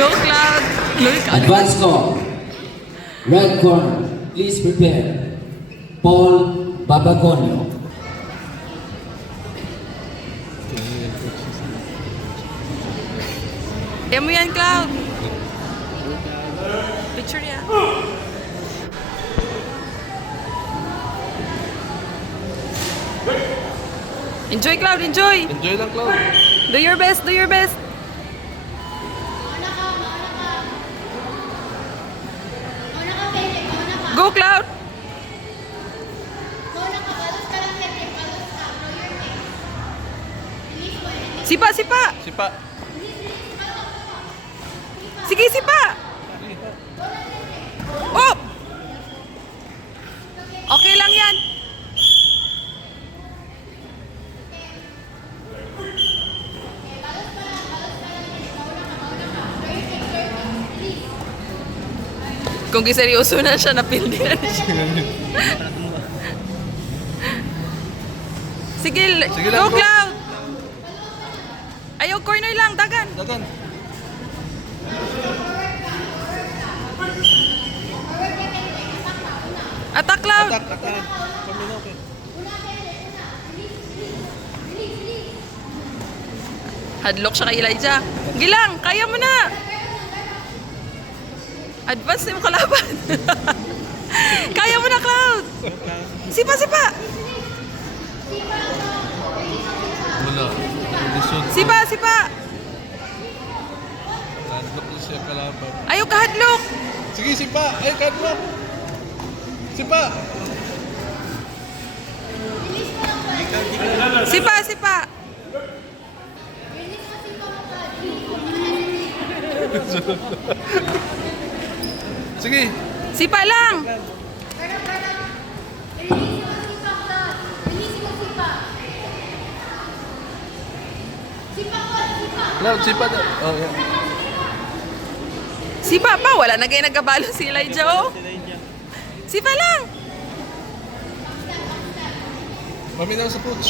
Go, Cloud. Look, Advance call. Red corner, please prepare. Paul Babagonio. Kaya mo yan, Cloud. Picture niya. Enjoy, Cloud, enjoy. Enjoy lang, Cloud. Do your best, do your best. Go, Cloud. Sipa, sipa. Sipa. Sige, sipa. Oh! Okay lang yan. Kung seryoso na siya, napildi na siya. Sige, Sige lang, go, go. Cloud. Ayaw, corner lang, dagan. Dagan. Attack, Cloud. Atak, atak. Pamino, okay. Hadlock siya kay Elijah. Gilang, kaya mo na. Advance na yung kalaban. Kaya mo na, Cloud. Sipa, sipa. Wala. Kondisyon. Sipa, sipa. Hadlock na siya kalaban. Ayaw ka hadlock. Sige, sipa. Eh, kadlock. Sipa. Sipa, sipa. Sige. Sipa lang. Cloud, sipa na. Oh, yeah. Sipa pa. Wala na kayo nagkabalo si Elijah, oh. Sipa lang. Paminaw sa coach.